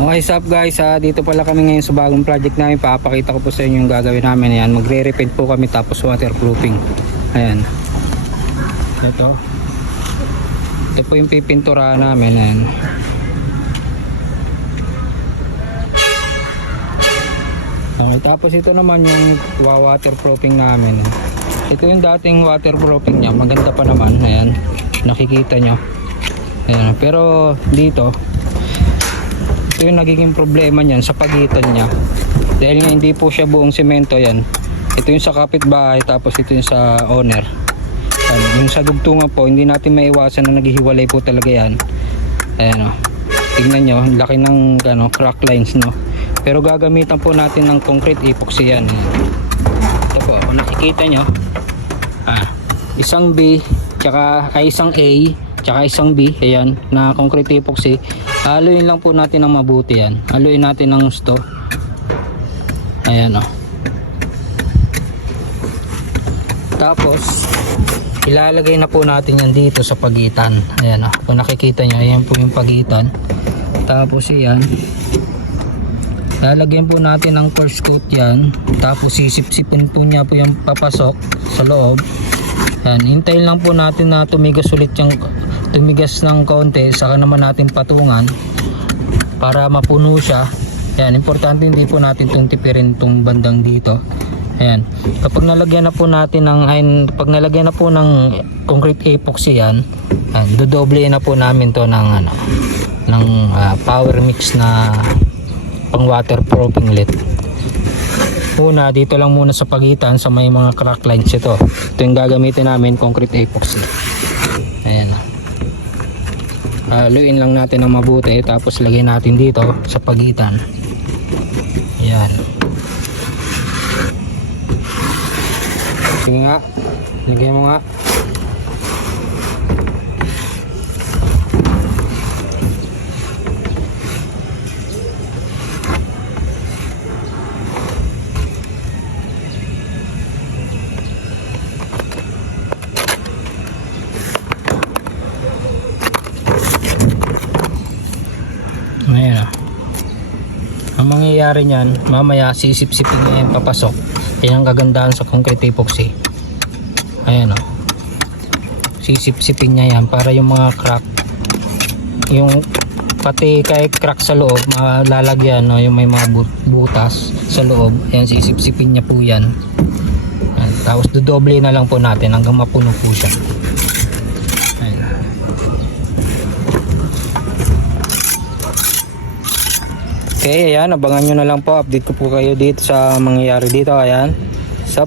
Okay, sup guys, ah, dito pala kami ngayon sa bagong project namin. Papakita ko po sa inyo yung gagawin namin. Ayan, magre-repaint po kami tapos waterproofing. Ayan. Ito. Ito po yung pipinturahan namin. Ayan. Okay, tapos ito naman yung wa- waterproofing namin. Ito yung dating waterproofing niya. Maganda pa naman. Ayan. Nakikita nyo. Ayan. Pero dito, ito yung nagiging problema niyan sa pagitan niya. Dahil nga hindi po siya buong semento yan ito yung sa kapitbahay tapos ito yung sa owner. Yan. yung sa dugtungan po hindi natin maiwasan na naghihiwalay po talaga yan. Ayan o tignan nyo laki ng ano, crack lines no? Pero gagamitan po natin ng concrete epoxy yan. Ito po kung nakikita nyo ah, isang B tsaka ay isang A tsaka isang B ayan na concrete epoxy. Haluin lang po natin ng mabuti yan. Haluin natin ng gusto. Ayan o tapos ilalagay na po natin yan dito sa pagitan. Ayan o kung nakikita nyo ayan po yung pagitan. Tapos yan lalagyan po natin ng first coat yan. Tapos sisip-sipin po niya po yung papasok sa loob. Yan hintayin lang po natin na tumigas ulit yung tumigas ng konti saka naman natin patungan para mapuno siya. Yan importante hindi po natin itong tipirin itong bandang dito. Ayan. Kapag nalagyan na po natin ng ay, pag nalagyan na po ng concrete epoxy yan yan dodoble na po namin to ng ano ng ah, power mix na pang waterproofing ulit una dito lang muna sa pagitan sa may mga crack lines ito. Ito yung gagamitin namin concrete epoxy. Ayan haluin lang natin ng mabuti tapos lagay natin dito sa pagitan. Ayan sige nga. Lagay mo nga Ang mangyayari niyan, mamaya sisip-sipin niya yung papasok. Yan ang kagandahan sa concrete epoxy. Ayan ah. Sisip-sipin niya yan para yung mga crack, yung pati kay crack sa loob, malalagyan no, yung may mga but- butas sa loob. Ayan, sisip-sipin niya po yan. Tapos dodoble na lang po natin hanggang mapuno po siya. Okay, ayan, abangan nyo na lang po. Update ko po kayo dito sa mangyayari dito. Ayan. Sup?